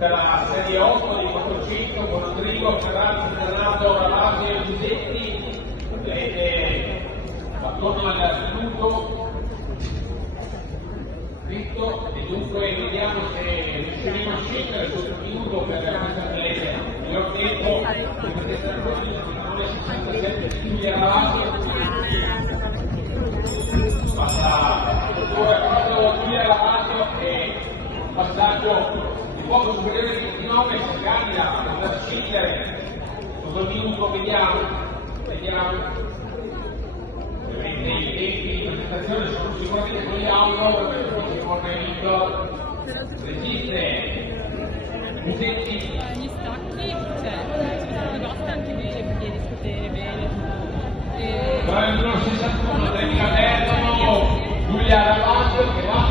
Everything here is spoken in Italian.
Per la serie 8 di 400 con Rodrigo, Ferrari, Renato, Ravasi e Giuseppe, vedete attorno all'assoluto dritto, e dunque vediamo se riusciremo a scendere sotto un minuto per questa presa. Il miglior tempo di questa stagione 67 Giulia Ravasi, passa ancora quando Giulia Ravasi e passaggio poco superiore di 29 si cambia da scendere sotto il minuto, vediamo ovviamente i tempi di presentazione sono sicuramente con gli auto, perché ci porta il video resiste Musetti gli stacchi, cioè si batte anche bene perché riscuote bene però il 61 del caderno Giulia Ravasio che va